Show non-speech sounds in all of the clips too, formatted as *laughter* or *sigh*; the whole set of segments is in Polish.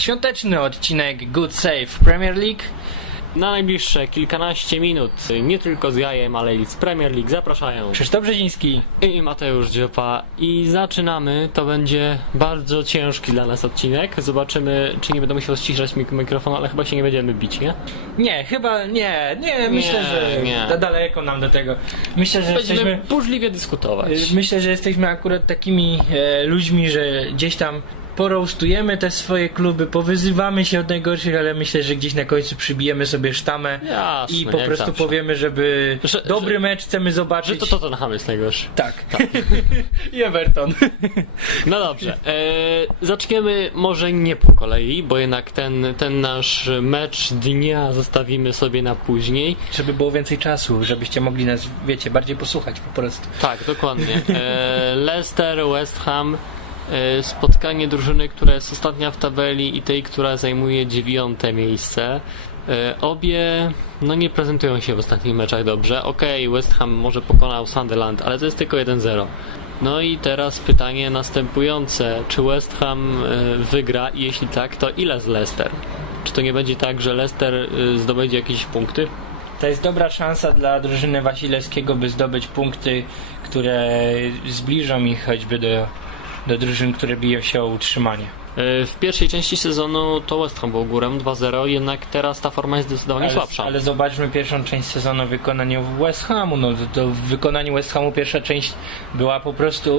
świąteczny odcinek Good Save Premier League. Na najbliższe kilkanaście minut, nie tylko z Jajem, ale i z Premier League zapraszają Krzysztof Brzeziński. i Mateusz Dziopa. I zaczynamy. To będzie bardzo ciężki dla nas odcinek. Zobaczymy, czy nie będę musiał ściszać mik- mikrofonu, ale chyba się nie będziemy bić, nie? Nie, chyba nie, nie, myślę, że nie. za daleko nam do tego. Myślę, że Będziemy jesteśmy burzliwie dyskutować. Y, Myślę, że jesteśmy akurat takimi e, ludźmi, że gdzieś tam poroastujemy te swoje kluby, powyzywamy się od najgorszych, ale myślę, że gdzieś na końcu przybijemy sobie sztamę Jasne, i po jak prostu zawsze. powiemy, żeby Że- dobry że- mecz chcemy Że zobaczyć. to Tottenham jest najgorszy. Tak. *laughs* I Everton. No dobrze, e, zaczniemy może nie po kolei, bo jednak ten, ten nasz mecz dnia zostawimy sobie na później. żeby było więcej czasu, żebyście mogli nas, wiecie, bardziej posłuchać po prostu. Tak, dokładnie. E, Leicester, West Ham, spotkanie drużyny, która jest ostatnia w tabeli i tej, która zajmuje dziewiąte miejsce. E, obie no nie prezentują się w ostatnich meczach dobrze. Okej, West Ham może pokonał Sunderland, ale to jest tylko 1-0. No i teraz pytanie następujące. Czy West Ham e, wygra? Jeśli tak, to ile z Leicester? Czy to nie będzie tak, że Leicester e, zdobędzie jakieś punkty? To jest dobra szansa dla drużyny Wasilewskiego, by zdobyć punkty, które zbliżą ich choćby do, do drużyn, które biją się o utrzymanie. E, W pierwszej części sezonu to West Ham był górem 2-0, jednak teraz ta forma jest zdecydowanie Ale, słabsza. ale zobaczmy pierwszą część sezonu w wykonaniu West Hamu. No, to, to w wykonaniu West Hamu pierwsza część była po prostu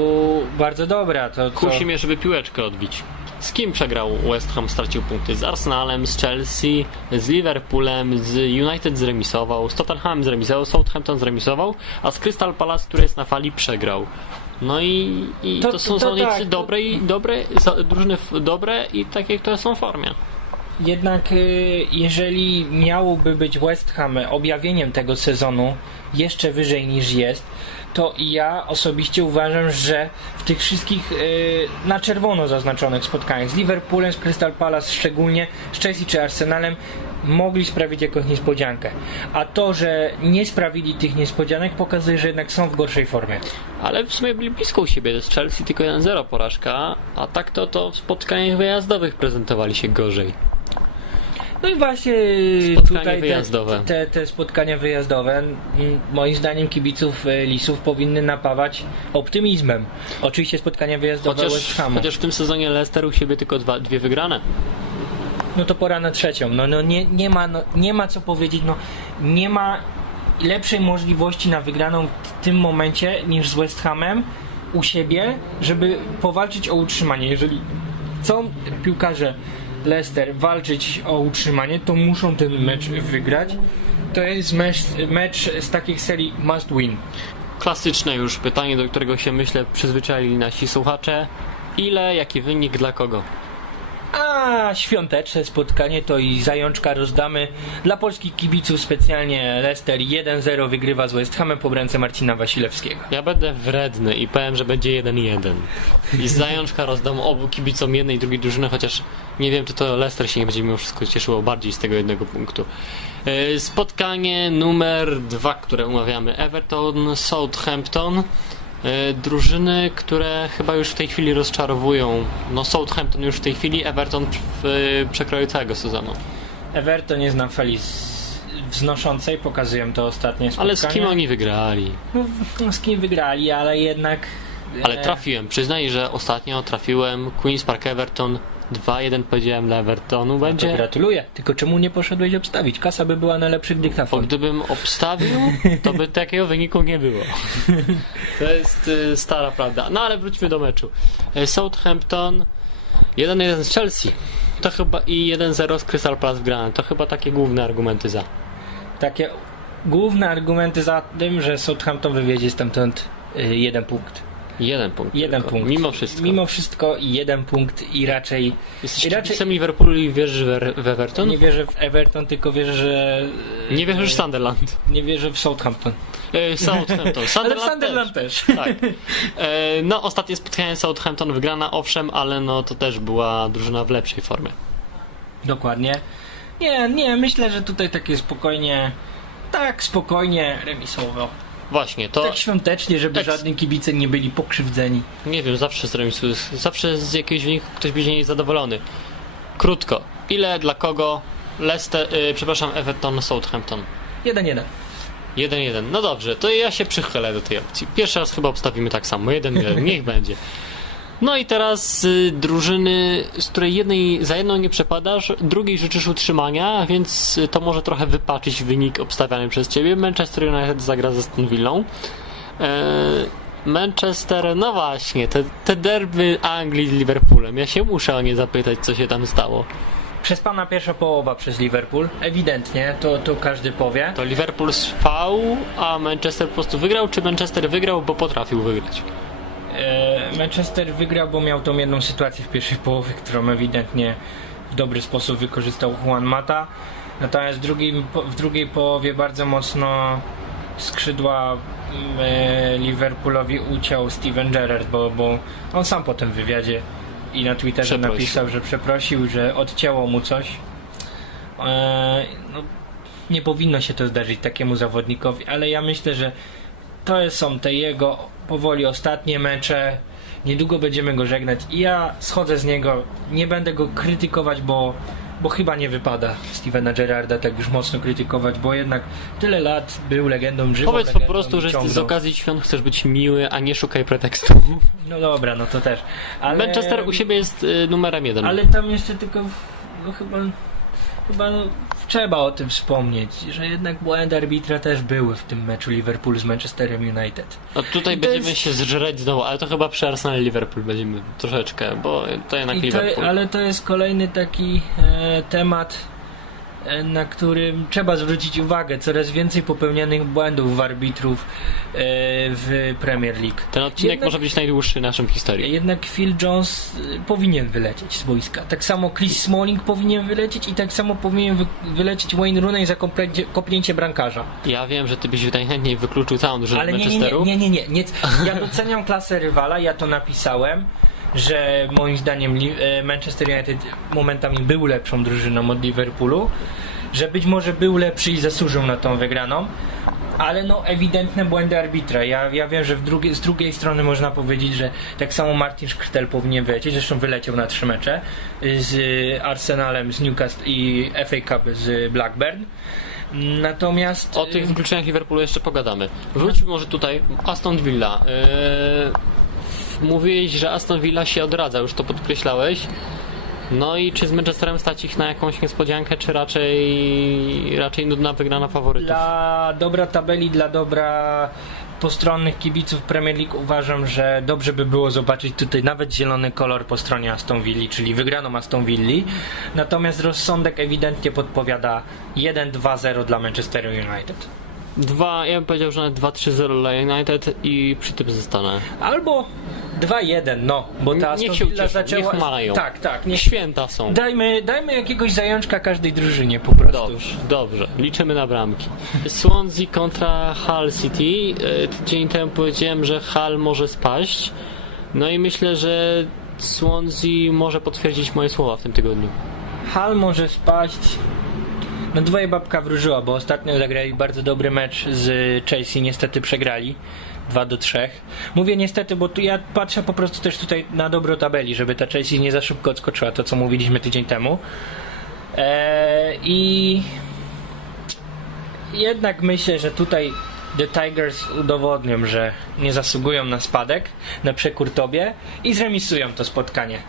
bardzo dobra. To, to... Kusi mnie, żeby piłeczkę odbić. Z kim przegrał West Ham? Stracił punkty z Arsenalem, z Chelsea, z Liverpoolem, z United zremisował, z Tottenham zremisował, Southampton zremisował, a z Crystal Palace, który jest na fali, przegrał. No i, i to, To- są to zawodnicy tak. dobre, i, dobre drużyny dobre i takie, które są w formie. Jednak y, jeżeli miałoby być West Ham objawieniem tego sezonu jeszcze wyżej niż jest, to ja osobiście uważam, że w tych wszystkich y, na czerwono zaznaczonych spotkaniach z Liverpoolem, z Crystal Palace szczególnie, z Chelsea czy Arsenalem mogli sprawić jakąś niespodziankę. A to, że nie sprawili tych niespodzianek pokazuje, że jednak są w gorszej formie. Ale w sumie byli blisko u siebie, z Chelsea tylko 1-0 porażka, a tak to, to w spotkaniach wyjazdowych prezentowali się gorzej. No i właśnie Spotkanie tutaj te, wyjazdowe. Te, te spotkania wyjazdowe, moim zdaniem kibiców e, Lisów powinny napawać optymizmem. Oczywiście spotkania wyjazdowe West Chociaż, Hamu. chociaż w tym sezonie Leicester u siebie tylko dwa, dwie wygrane. No to pora na trzecią. No, no nie, nie, ma, no nie ma co powiedzieć, no nie ma lepszej możliwości na wygraną w tym momencie niż z West Hamem u siebie, żeby powalczyć o utrzymanie. Jeżeli chcą piłkarze Leicester walczyć o utrzymanie, to muszą ten mecz wygrać. To jest mecz, mecz z takich serii must win. Klasyczne już pytanie, do którego się myślę przyzwyczaili nasi słuchacze. Ile, jaki wynik dla kogo? A świąteczne spotkanie to i zajączka rozdamy. Dla polskich kibiców specjalnie Leicester 1-0 wygrywa z West Hamem po bramce Marcina Wasilewskiego. Ja będę wredny i powiem, że będzie 1-1. I zajączka rozdam obu kibicom jednej i drugiej drużyny, chociaż nie wiem, czy to Leicester się nie będzie mimo wszystko cieszyło bardziej z tego jednego punktu. Yy, Spotkanie numer dwa, które umawiamy. Everton, Southampton. Yy, Drużyny, które chyba już w tej chwili rozczarowują. No Southampton już w tej chwili, Everton w przekroju całego sezonu. Everton jest na fali wznoszącej, pokazują to ostatnie spotkanie. Ale z kim oni wygrali? No, no, z kim wygrali, ale jednak... Ale e, trafiłem. Przyznaję, że ostatnio trafiłem Queen's Park Everton 2-1 powiedziałem dla Evertonu. To Będzie. gratuluję. Tylko czemu nie poszedłeś obstawić? Kasa by była na lepszy Bo dyktafon. gdybym obstawił, to by takiego wyniku nie było. *laughs* To jest y, stara prawda. No ale wróćmy do meczu. Y, Southampton 1-1 z Chelsea. To chyba i 1-0 z Crystal Palace wygrane. To chyba takie główne argumenty za. Takie główne argumenty za tym, że Southampton wywiezie stamtąd y, jeden punkt. Jeden punkt. Jeden tylko. punkt. Mimo wszystko. Mimo wszystko jeden punkt i raczej Jesteś i raczej kibicem Liverpoolu i wierzysz w, Ever- w Everton? nie wierzę w Everton, tylko wierzę, że Nie wierzysz w Sunderland. nie wierzę w Southampton. E, Southampton. *laughs* Ale Sunderland, w Sunderland też. też. Tak. E, no, ostatnie spotkanie Southampton wygrana, owszem, ale no to też była drużyna w lepszej formie. Dokładnie. Nie, nie, myślę, że tutaj takie spokojnie, tak spokojnie remisowo. Właśnie, to Tak świątecznie, żeby Eks- żadni kibice nie byli pokrzywdzeni. nie wiem, zawsze z remisu, zawsze z jakiegoś wyniku ktoś będzie niezadowolony. Krótko. Ile dla kogo? Leicester, y, przepraszam, Everton, Southampton. 1-1. 1-1. No dobrze, to ja się przychylę do tej opcji. Pierwszy raz chyba obstawimy tak samo. 1-1, *laughs* niech będzie. No i teraz y, drużyny, z której jednej za jedną nie przepadasz, drugiej życzysz utrzymania, więc to może trochę wypaczyć wynik obstawiany przez ciebie. Manchester United zagra ze Aston Villą. E, Manchester, no właśnie, te, te derby Anglii z Liverpoolem. Ja się muszę o nie zapytać, co się tam stało. Przespana pierwsza połowa przez Liverpool. Ewidentnie, to, to każdy powie. To Liverpool spał, a Manchester po prostu wygrał, czy Manchester wygrał, bo potrafił wygrać? E, Manchester wygrał, bo miał tą jedną sytuację w pierwszej połowie, którą ewidentnie w dobry sposób wykorzystał Juan Mata. Natomiast w, drugim, w drugiej połowie bardzo mocno skrzydła mm, e, Liverpoolowi uciął Steven Gerrard, bo, bo on sam po tym wywiadzie i na Twitterze Przeprosił. napisał, że przeprosił, że odcięło mu coś. E, no, nie powinno się to zdarzyć takiemu zawodnikowi, ale ja myślę, że to są te jego powoli ostatnie mecze. Niedługo będziemy go żegnać i ja schodzę z niego. Nie będę go krytykować, bo, bo chyba nie wypada Stevena Gerrarda tak już mocno krytykować, bo jednak tyle lat był legendą żywą. Powiedz po legendą prostu, że z ciągnął. okazji świąt chcesz być miły, a nie szukaj pretekstu. *laughs* No dobra, no to też. Ale... Manchester u siebie jest y, numerem jeden. Ale tam jeszcze tylko, no chyba, chyba no, trzeba o tym wspomnieć, że jednak błędy arbitra też były w tym meczu Liverpool z Manchesterem United. No tutaj I to będziemy jest- się zżreć znowu, ale to chyba przy Arsenal Liverpool będziemy troszeczkę, bo to jednak I to, Liverpool. ale to jest kolejny taki e, temat, na którym trzeba zwrócić uwagę. Coraz więcej popełnianych błędów w arbitrów e, w Premier League. Ten odcinek Jednak- może być najdłuższy naszym w historii. Jednak Phil Jones y, powinien wylecieć z boiska. Tak samo Chris Smalling powinien wylecieć i tak samo powinien wy, wylecieć Wayne Rooney za kopnięcie brankarza. Ja wiem, że ty byś najchętniej wykluczył całą drużynę Ale nie, nie, nie, Manchesteru. nie, nie, nie, nie. Ja doceniam klasę rywala, ja to napisałem, że moim zdaniem e, Manchester United momentami był lepszą drużyną od Liverpoolu, że być może był lepszy i zasłużył na tą wygraną, ale no ewidentne błędy arbitra. Ja, ja wiem, że z drugiej strony można powiedzieć, że tak samo Martin Szkrtel powinien wylecieć, zresztą wyleciał na trzy mecze z Arsenalem, z Newcastle i FA Cup z Blackburn. Natomiast O tych y, wykluczeniach Liverpoolu jeszcze pogadamy. Wróćmy może tutaj. Aston Villa. Yy, mówiłeś, że Aston Villa się odradza, już to podkreślałeś. No i czy z Manchesterem stać ich na jakąś niespodziankę, czy raczej raczej nudna wygrana faworytów? Dla dobra tabeli, dla dobra postronnych kibiców Premier League uważam, że dobrze by było zobaczyć tutaj nawet zielony kolor po stronie Aston Villa, czyli wygraną Aston Villa. Natomiast rozsądek ewidentnie podpowiada 1-2-0 dla Manchester United. Dwa, ja bym powiedział, że nawet 2-3-0 dla United i przy tym zostanę. Albo 2-1, no, bo ta Niech się Villa ucieszą, zaczęła... niech mają. Tak, tak, niech... Święta są. Dajmy, dajmy jakiegoś zajączka każdej drużynie po prostu. Dobrze, dobrze. Liczymy na bramki. Swansea kontra Hull City. E, Tydzień temu powiedziałem, że Hull może spaść. No i myślę, że Swansea może potwierdzić moje słowa w tym tygodniu. Hal może spaść. No dwoje babka wróżyła, bo ostatnio zagrali bardzo dobry mecz z Chelsea, niestety przegrali 2 do 3. Mówię niestety, bo tu ja patrzę po prostu też tutaj na dobro tabeli, żeby ta Chelsea nie za szybko odskoczyła, to co mówiliśmy tydzień temu. Eee, I jednak myślę, że tutaj The Tigers udowodnią, że nie zasługują na spadek, na przekór tobie i zremisują to spotkanie.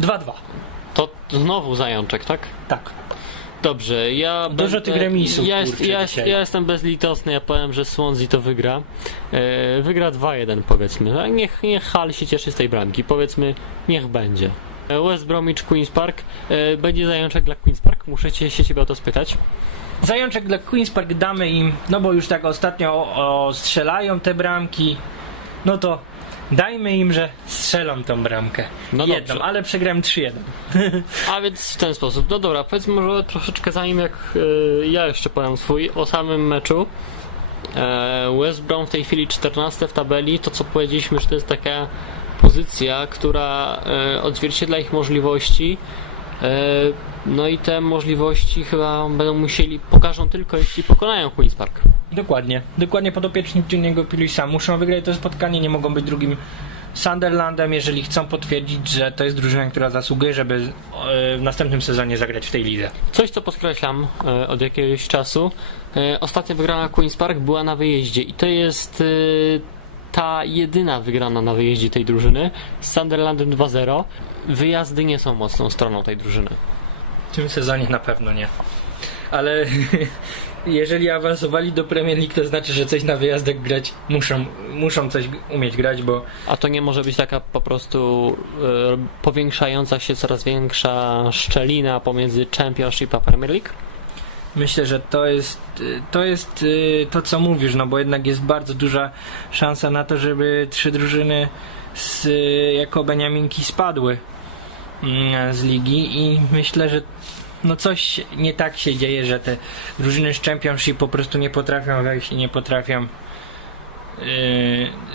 2-2. To znowu zajączek, tak? Tak. Dobrze, ja. Dużo tych remisów, Ja, jest, kurczę, ja, dzisiaj. ja jestem bezlitosny, ja powiem, że Swansea to wygra. E, wygra 2-1, powiedzmy. A niech, niech Hull się cieszy z tej bramki. Powiedzmy, niech będzie. E, West Bromwich Queen's Park. E, będzie zajączek dla Queen's Park? Muszę cię, się ciebie o to spytać. Zajączek dla Queen's Park damy im, no bo już tak ostatnio o, strzelają te bramki, no to dajmy im, że strzelą tą bramkę. No Jedną, dobrze. ale przegrałem 3-1. *laughs* A więc w ten sposób. No dobra, powiedzmy może troszeczkę zanim jak e, ja jeszcze powiem swój o samym meczu. E, West Brom w tej chwili 14 w tabeli. To co powiedzieliśmy, że to jest taka pozycja, która e, odzwierciedla ich możliwości. E, no i te możliwości chyba będą musieli, pokażą tylko jeśli pokonają Queen's Park. Dokładnie, dokładnie podopieczni Juniego Pilisa muszą wygrać to spotkanie, nie mogą być drugim Sunderlandem, jeżeli chcą potwierdzić, że to jest drużyna, która zasługuje, żeby e, w następnym sezonie zagrać w tej lidze. Coś, co podkreślam e, od jakiegoś czasu. E, ostatnia wygrana Queen's Park była na wyjeździe i to jest ta jedyna wygrana na wyjeździe tej drużyny z Sunderlandem 2-0. Wyjazdy nie są mocną stroną tej drużyny. W tym sezonie na pewno nie. Ale *laughs* jeżeli awansowali do Premier League, to znaczy, że coś na wyjazdek grać muszą, muszą coś umieć grać, bo A to nie może być taka po prostu e, powiększająca się coraz większa szczelina pomiędzy Championship a Premier League? myślę, że to jest y, to jest y, to, co mówisz, no bo jednak jest bardzo duża szansa na to, żeby trzy drużyny z, y, jako Beniaminki spadły mm, z ligi i myślę, że no coś nie tak się dzieje, że te drużyny z Championship po prostu nie potrafią wejść i nie potrafią y,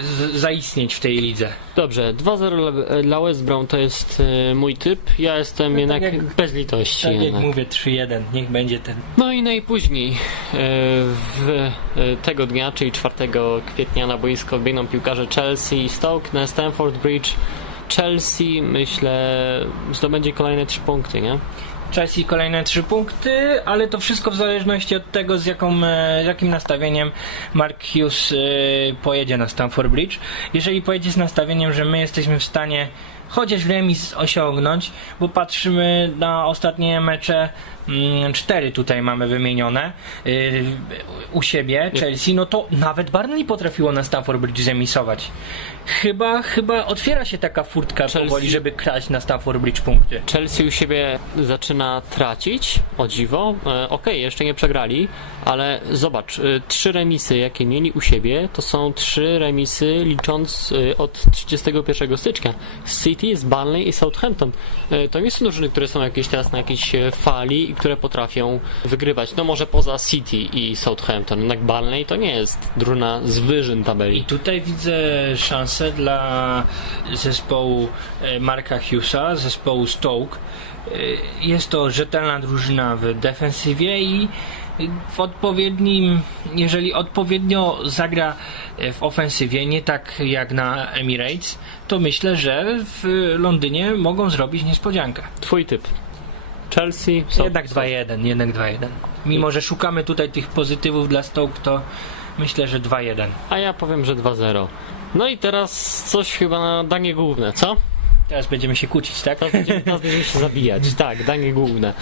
z, zaistnieć w tej lidze. Dobrze, 2-0 dla- West Brom to jest e, mój typ. Ja jestem No jednak tak jak- bez litości. Tak jak jednak. mówię, 3-1, niech będzie ten. No i najpóźniej e, w e, tego dnia, czyli 4 kwietnia na boisko wbiegną piłkarze Chelsea i Stoke na Stamford Bridge. Chelsea myślę zdobędzie kolejne 3 punkty, nie? Chelsea kolejne 3 punkty, ale to wszystko w zależności od tego, z, jaką, e, z jakim nastawieniem Mark Hughes e, pojedzie na Stamford Bridge. Jeżeli pojedzie z nastawieniem, że my jesteśmy w stanie chociaż remis osiągnąć, bo patrzymy na ostatnie mecze, cztery tutaj mamy wymienione y, u siebie, Chelsea, no to nawet Barnley potrafiło na Stamford Bridge zemisować. Chyba, chyba otwiera się taka furtka Chelsea- powoli, żeby kraść na Stamford Bridge punkty. Chelsea u siebie zaczyna tracić, o dziwo. E, Okej, jeszcze nie przegrali, ale zobacz, e, trzy remisy, jakie mieli u siebie, to są trzy remisy licząc e, od 31 stycznia. City, z Burnley i Southampton. To nie są drużyny, które są jakieś teraz na jakiejś fali które potrafią wygrywać. No może poza City i Southampton, jednak Burnley to nie jest drużyna z wyżyn I tabeli. tutaj widzę szansę dla zespołu e, Marka Hughesa, zespołu Stoke. E, Jest to rzetelna drużyna w defensywie i w odpowiednim, jeżeli odpowiednio zagra e, w ofensywie, nie tak jak na Emirates, to myślę, że w Londynie mogą zrobić niespodziankę. Twój typ. Chelsea, South- Jednak 2-1, jednak 2-1. Mimo, że szukamy tutaj tych pozytywów dla Stoke, to myślę, że 2-1. a ja powiem, że 2-0. No i teraz coś chyba na danie główne, co? Teraz będziemy się kłócić, tak? Teraz będziemy, teraz będziemy się zabijać. *laughs* Tak, danie główne.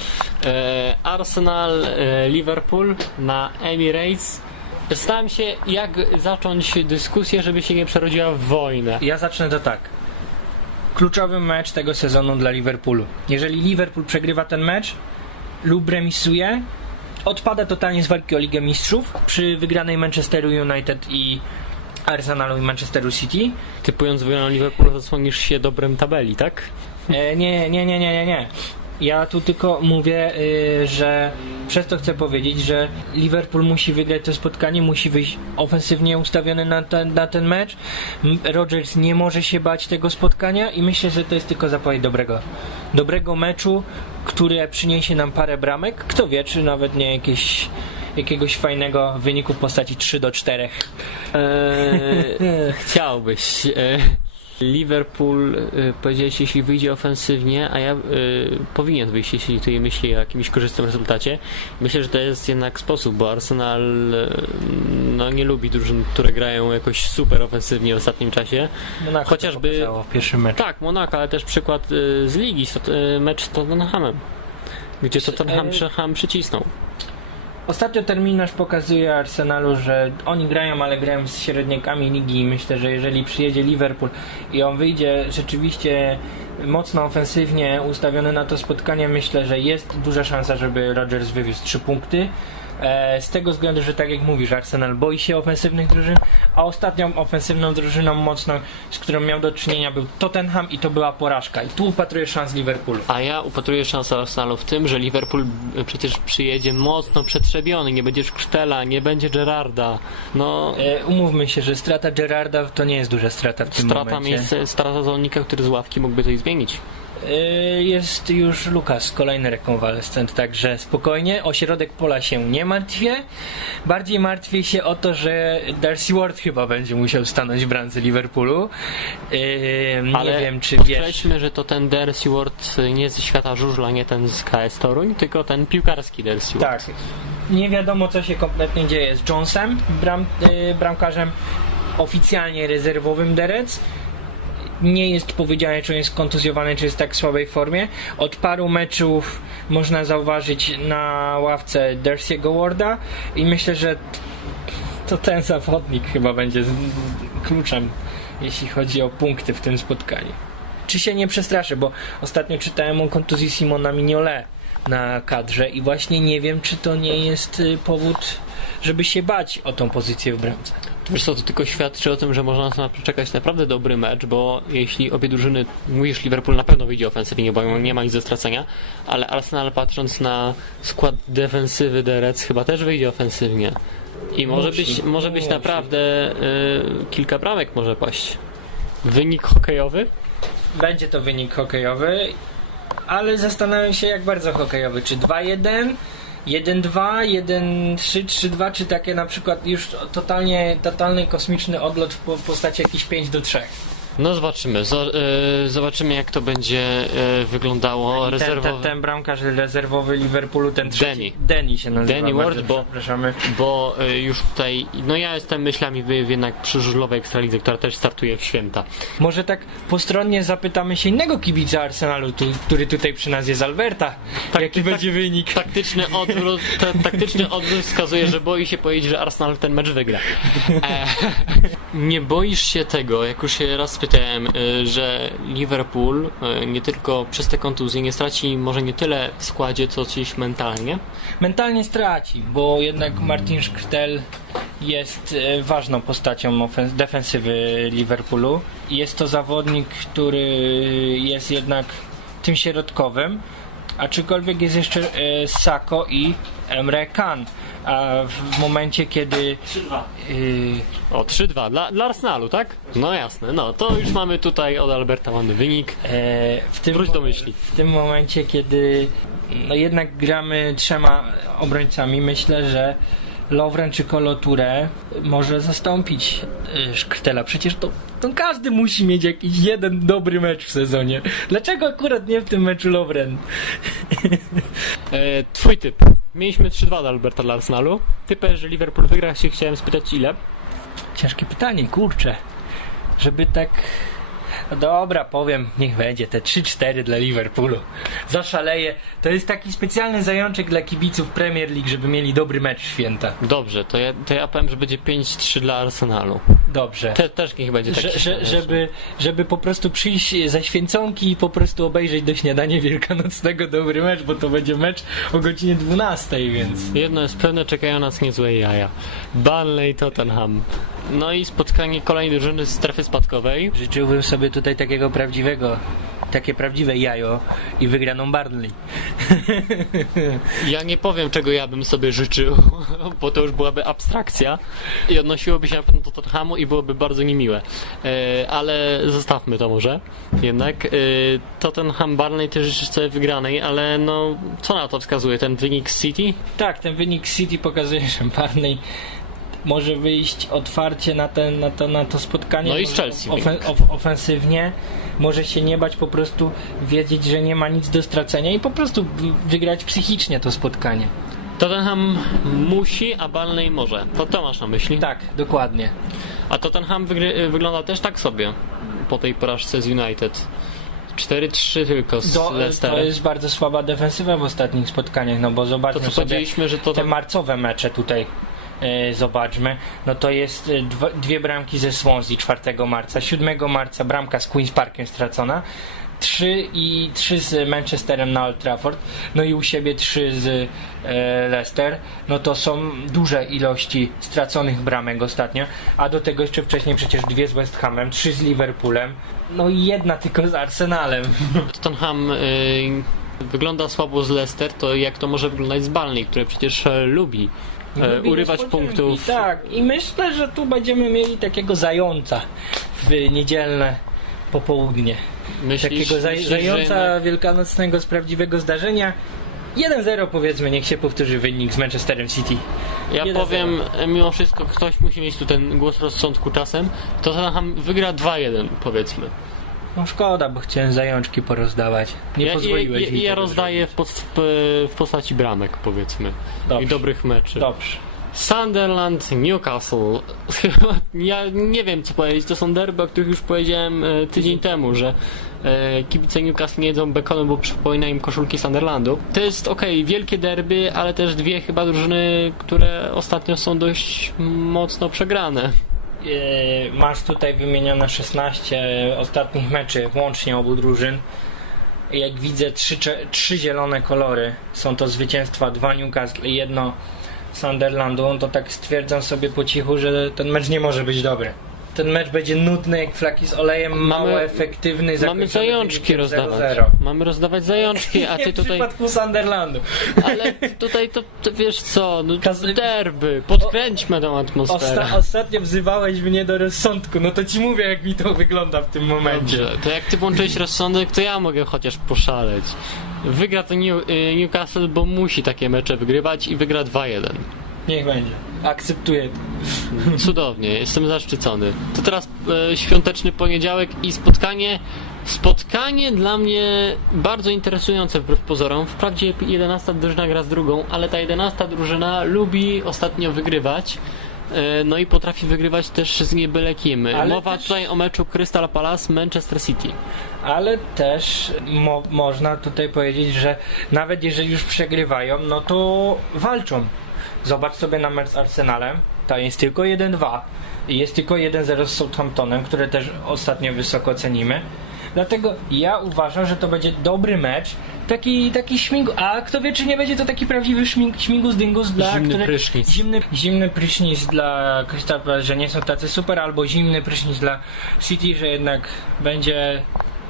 E, Arsenal, e, Liverpool na Emirates. Zastanawiam się, jak zacząć dyskusję, żeby się nie przerodziła w wojnę. Ja zacznę to tak. Kluczowy mecz tego sezonu dla Liverpoolu. Jeżeli Liverpool przegrywa ten mecz lub remisuje, odpada totalnie z walki o Ligę Mistrzów przy wygranej Manchesteru United i Arsenalu i Manchesteru City. Typując wygraną Liverpool, zasłonisz się dobrem tabeli, tak? E, nie, nie, nie, nie, nie, nie. Ja tu tylko mówię, y, że przez to chcę powiedzieć, że Liverpool musi wygrać to spotkanie, musi wyjść ofensywnie ustawiony na ten, na ten mecz. Rodgers nie może się bać tego spotkania i myślę, że to jest tylko zapowiedź dobrego, dobrego meczu, które przyniesie nam parę bramek. Kto wie, czy nawet nie jakieś, jakiegoś fajnego wyniku w postaci 3 do 4. Eee, *laughs* chciałbyś. E, Liverpool, e, powiedziałeś, jeśli wyjdzie ofensywnie, a ja e, powinien wyjść, jeśli tutaj myśli o jakimś korzystnym rezultacie. Myślę, że to jest jednak sposób, bo Arsenal e, no, nie lubi drużyn, które grają jakoś super ofensywnie w ostatnim czasie. Monaco Chociażby- w pierwszym meczu. Tak, Monaco, ale też przykład e, z ligi, mecz z Tottenhamem, gdzie Tottenham, Tottenham przycisnął. Ostatnio terminarz pokazuje Arsenalu, że oni grają, ale grają z średniakami ligi i myślę, że jeżeli przyjedzie Liverpool i on wyjdzie rzeczywiście mocno ofensywnie ustawiony na to spotkanie, myślę, że jest duża szansa, żeby Rodgers wywiózł 3 punkty. E, z tego względu, że tak jak mówisz, Arsenal boi się ofensywnych drużyn, a ostatnią ofensywną drużyną mocną, z którą miał do czynienia był Tottenham i to była porażka. I tu upatruję szans Liverpoolu. A ja upatruję szansę Arsenalu w tym, że Liverpool e, przecież przyjedzie mocno przetrzebiony, nie będzie Szkrtela, nie będzie Gerarda. No, E, umówmy się, że strata Gerarda to nie jest duża strata w tym strata momencie. miejsca, strata zawodnika, który z ławki mógłby coś zmienić. Yy, Jest już Lukas, kolejny rekonwalescent, także spokojnie, o środek pola się nie martwię. Bardziej martwię się o to, że Darcy Ward chyba będzie musiał stanąć w bramce Liverpoolu. Yy, nie Ale wiem, czy wiesz. podkreślmy, że to ten Dersi Ward nie ze świata żużla, nie ten z KS Toruń, tylko ten piłkarski Dersi Ward. Tak. Nie wiadomo, co się kompletnie dzieje z Jonesem, bram, yy, bramkarzem oficjalnie rezerwowym Derec. Nie jest powiedziane, czy on jest kontuzjowany, czy jest tak w słabej formie. Od paru meczów można zauważyć na ławce Dersiego Warda i myślę, że to ten zawodnik chyba będzie kluczem, jeśli chodzi o punkty w tym spotkaniu. Czy się nie przestraszę, bo ostatnio czytałem o kontuzji Simona Mignolet na kadrze i właśnie nie wiem, czy to nie jest y, powód, żeby się bać o tą pozycję w bramce. Wiesz co, to tylko świadczy o tym, że można na czekać naprawdę dobry mecz, bo jeśli obie drużyny, mówisz Liverpool na pewno wyjdzie ofensywnie, bo nie ma nic do stracenia, ale Arsenal patrząc na skład defensywy Derec chyba też wyjdzie ofensywnie. I może Musi, być, może być musi. naprawdę y, kilka bramek może paść. Wynik hokejowy? Będzie to wynik hokejowy, ale zastanawiam się, jak bardzo hokejowy. Czy 2-1, 1-2, 1-3, 3-2, czy takie na przykład już totalnie, totalny kosmiczny odlot w po- postaci jakiś 5 do 3. No zobaczymy. Zo- y, zobaczymy jak to będzie y, wyglądało. Ten, Rezerwowy. ten, ten bramkarz rezerwowy Liverpoolu, ten trzeci. Danny. Danny się nazywa. Danny bardzo Ward, bo- Przepraszamy. Bo y, już tutaj, no ja jestem myślami wy- jednak przy żużlowej ekstralidze, która też startuje w święta. Może tak postronnie zapytamy się innego kibica Arsenalu, tu, który tutaj przy nas jest Alberta. Tak, Jaki tak. będzie wynik? Taktyczny odwrót, ta, taktyczny odwrót wskazuje, że boi się powiedzieć, że Arsenal ten mecz wygra. E, nie boisz się tego, jak już się raz spytałem, y, że Liverpool y, nie tylko przez te kontuzje nie straci może nie tyle w składzie, co gdzieś mentalnie. Mentalnie straci, bo jednak Martin Szkrtel jest e, ważną postacią defensywy Liverpoolu. Jest to zawodnik, który jest jednak tym środkowym, aczkolwiek jest jeszcze Sako i Emre Can. A w momencie, kiedy y, O, 3-2 dla, dla Arsenalu, tak? No jasne, no to już mamy tutaj od Alberta mamy wynik. E, w tym, Wróć do myśli. W tym momencie, kiedy no jednak gramy trzema obrońcami, myślę, że Lovren czy Koloturę może zastąpić e, Szkrtela. Przecież to, to każdy musi mieć jakiś jeden dobry mecz w sezonie. Dlaczego akurat nie w tym meczu Lovren? E, twój typ. Mieliśmy 3-2 dla Alberta dla Arsenalu. Typę, że Liverpool wygra, się chciałem spytać ile? Ciężkie pytanie, kurczę. Żeby tak... No dobra, powiem, niech będzie te 3-4 dla Liverpoolu. Zaszaleję. To jest taki specjalny zajączek dla kibiców Premier League, żeby mieli dobry mecz w święta. Dobrze, to ja, to ja powiem, że będzie 5-3 dla Arsenalu. Dobrze. Te, też niech będzie taki Że, że, żeby, żeby po prostu przyjść za święconki i po prostu obejrzeć do śniadania wielkanocnego dobry mecz, bo to będzie mecz o godzinie 12, więc Jedno jest pewne, czekają nas niezłe jaja. Burnley Tottenham. No i spotkanie kolejnej drużyny z strefy spadkowej. życzyłbym sobie tutaj takiego prawdziwego, takie prawdziwe jajo i wygraną Barnley. *laughs* Ja nie powiem, czego ja bym sobie życzył, *laughs* bo to już byłaby abstrakcja i odnosiłoby się na pewno do Tottenhamu i byłoby bardzo niemiłe. E, ale zostawmy to może. Jednak e, Tottenham Barney też życzy sobie wygranej, ale no co na to wskazuje? Ten wynik z City? Tak, ten wynik City pokazuje, że Barney może wyjść otwarcie na, ten, na, to, na to spotkanie. No i z Chelsea Ofen, ofensywnie może się nie bać, po prostu wiedzieć, że nie ma nic do stracenia i po prostu wygrać psychicznie to spotkanie. Tottenham musi, a Barney może. To to masz na myśli? Tak, dokładnie. A Tottenham wygry- wygląda też tak sobie po tej porażce z United. 4-3 tylko z Do, Leicesterem. to jest bardzo słaba defensywa w ostatnich spotkaniach, no bo To zobaczmy co sobie że to te marcowe mecze tutaj zobaczmy, no to jest e, dwie bramki ze Swansea 4 marca, 7 marca bramka z Queen's Parkiem stracona, trzy i trzy z Manchesterem na Old Trafford, no i u siebie trzy z e, Leicester, no to są duże ilości straconych bramek ostatnio, a do tego jeszcze wcześniej przecież dwie z West Hamem, trzy z Liverpoolem, no i jedna tylko z Arsenalem. *laughs* Tottenham y, wygląda słabo z Leicester, to jak to może wyglądać z Burnley, który przecież e, lubi e, urywać punktów. Tak, i myślę, że tu będziemy mieli takiego zająca w niedzielne popołudnie. Myślisz, takiego zaj- myślisz, zająca jednak- wielkanocnego z prawdziwego zdarzenia. 1-0 powiedzmy, niech się powtórzy wynik z Manchesterem City. Ja 1-0. powiem, mimo wszystko ktoś musi mieć tu ten głos rozsądku czasem. To Tottenham wygra 2-1 powiedzmy. No szkoda, bo chciałem zajączki porozdawać. Nie ja, pozwoliłeś ja, mi ja tego rozdaję w, zrobić. w, postaci bramek powiedzmy. Dobrze. I dobrych meczy. Dobrze. Sunderland, Newcastle. *laughs* Chyba ja nie wiem co powiedzieć. To są derby, o których już powiedziałem e, tydzień temu, że e, kibice Newcastle nie jedzą bekonu, bo przypomina im koszulki Sunderlandu. To jest okej, wielkie derby, ale też dwie chyba drużyny, które ostatnio są dość mocno przegrane. Yy, Masz tutaj wymienione 16 ostatnich meczy łącznie obu drużyn. Jak widzę trzy, trzy zielone kolory. Są to zwycięstwa dwa Newcastle i jedno Sunderlandu. To tak stwierdzam sobie po cichu, że ten mecz nie może być dobry. Ten mecz będzie nudny jak flaki z olejem, mało Mamy- efektywny, Mamy zajączki rozdawać. 0-0. Mamy rozdawać zajączki, a *laughs* ty w tutaj. przypadku Sunderlandu. *laughs* Ale tutaj to, to wiesz co, no derby, podkręćmy tą atmosferę. Osta- ostatnio wzywałeś mnie do rozsądku, no to ci mówię jak mi to wygląda w tym momencie. Dobrze, to jak ty włączyłeś rozsądek, to ja mogę chociaż poszaleć. Wygra to New, y, Newcastle, bo musi takie mecze wygrywać i wygra 2-1. Niech będzie. Akceptuję. to. Cudownie, jestem zaszczycony. To teraz e, świąteczny poniedziałek i spotkanie. Spotkanie dla mnie bardzo interesujące wbrew pozorom. Wprawdzie 11 drużyna gra z drugą, ale ta 11 drużyna lubi ostatnio wygrywać. e, No i potrafi wygrywać też z niebyle kim. Ale Mowa też- tutaj o meczu Crystal Palace Manchester City. Ale też mo- można tutaj powiedzieć, że nawet jeżeli już przegrywają, no to walczą. Zobacz sobie na mecz z Arsenalem. To jest tylko 1-2. I jest tylko 1-0 z Southamptonem, które też ostatnio wysoko cenimy. Dlatego ja uważam, że to będzie dobry mecz. Taki, taki śmigu. A kto wie, czy nie będzie to taki prawdziwy śmig, śmigus dyngus dla. Zimny które- prysznic. Zimny, zimny prysznic dla Crystal że nie są tacy super, albo zimny prysznic dla City, że jednak będzie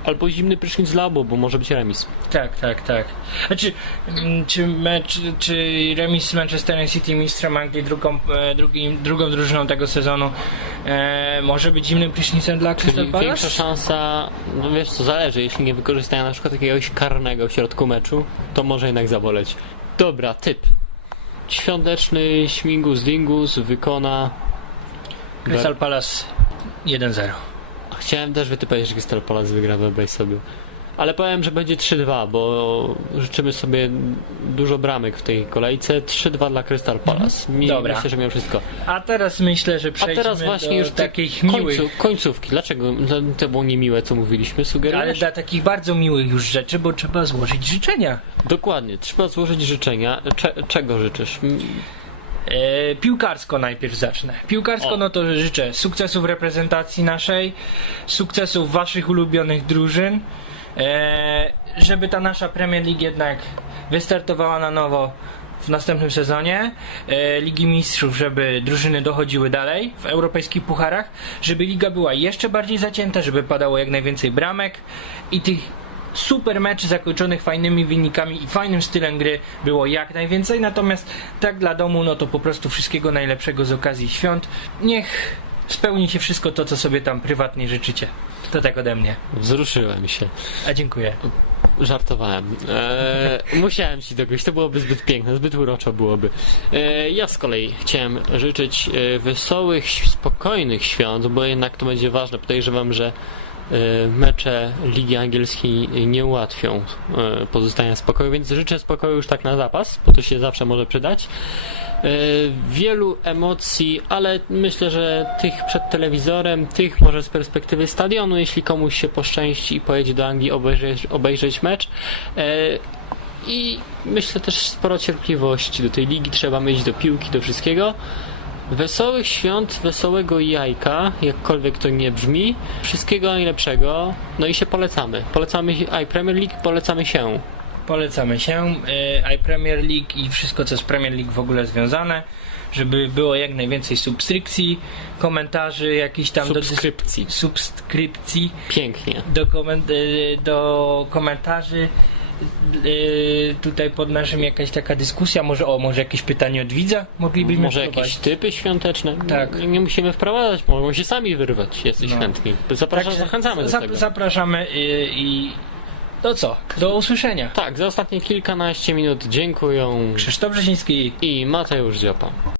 Albo zimny prysznic dla obu, bo może być remis. tak, tak, tak. Znaczy, mm, czy mecz, czy remis z Manchesterem City mistrzem Anglii drugą, e, drugim, drugą drużyną tego sezonu e, może być zimnym prysznicem dla Crystal Czyli większa Palace? szansa, no wiesz co, zależy, jeśli nie wykorzystają na przykład jakiegoś karnego w środku meczu, to może jednak zaboleć. Dobra, typ. Świąteczny śmigus dingus wykona... Crystal Palace 1-0. Chciałem też wytypać, że Crystal Palace wygra, wyobraź sobie. Ale powiem, że będzie 3-2, bo życzymy sobie dużo bramek w tej kolejce. 3-2 dla Crystal Palace. Mi, Dobra. Myślę, że mimo wszystko. A teraz myślę, że A przejdźmy teraz właśnie do już takich miłych, końcu, końcówki. Dlaczego No, to było niemiłe, co mówiliśmy? ale Sugerujesz? dla takich bardzo miłych już rzeczy, bo trzeba złożyć życzenia. Dokładnie, trzeba złożyć życzenia. Cze czego życzysz? E, piłkarsko najpierw zacznę. Piłkarsko O. no to życzę sukcesów reprezentacji naszej, sukcesów waszych ulubionych drużyn, e, żeby ta nasza Premier League jednak wystartowała na nowo w następnym sezonie e, Ligi Mistrzów, żeby drużyny dochodziły dalej w europejskich pucharach, żeby liga była jeszcze bardziej zacięta, żeby padało jak najwięcej bramek i tych super meczy zakończonych fajnymi wynikami i fajnym stylem gry było jak najwięcej, natomiast tak dla domu, no to po prostu wszystkiego najlepszego z okazji świąt. Niech spełni się wszystko to, co sobie tam prywatnie życzycie. To tak ode mnie. Wzruszyłem się. A dziękuję. Żartowałem. Eee, musiałem ci dogryźć, to byłoby zbyt piękne, zbyt uroczo byłoby. Eee, ja z kolei chciałem życzyć e, wesołych, spokojnych świąt, bo jednak to będzie ważne. Podejrzewam, że mecze Ligi Angielskiej nie ułatwią e, pozostania spokoju, więc życzę spokoju już tak na zapas, bo to się zawsze może przydać. E, wielu emocji, ale myślę, że tych przed telewizorem, tych może z perspektywy stadionu, jeśli komuś się poszczęści i pojedzie do Anglii obejrzeć, obejrzeć mecz. E, I myślę też sporo cierpliwości do tej ligi, trzeba mieć do piłki, do wszystkiego. Wesołych świąt, wesołego jajka, jakkolwiek to nie brzmi. Wszystkiego najlepszego. No i się polecamy. Polecamy, i Premier League polecamy się. Polecamy się, y, i Premier League i wszystko, co z Premier League w ogóle związane, żeby było jak najwięcej subskrypcji, komentarzy, jakichś tam do Subskrypcji. subskrypcji Pięknie. do, koment- y, do komentarzy yy, tutaj pod naszym jakaś taka dyskusja, może o, może jakieś pytanie od widza moglibyśmy Może jakieś wprowadzić. typy świąteczne? Tak. Nie, nie musimy wprowadzać, mogą się sami wyrwać, jesteś No. chętni. Zapraszam, Także zachęcamy do zap- tego. Zapraszamy yy, i to co? Do usłyszenia. Tak, za ostatnie kilkanaście minut dziękuję Krzysztof Brzeziński. i Mateusz Dziopa.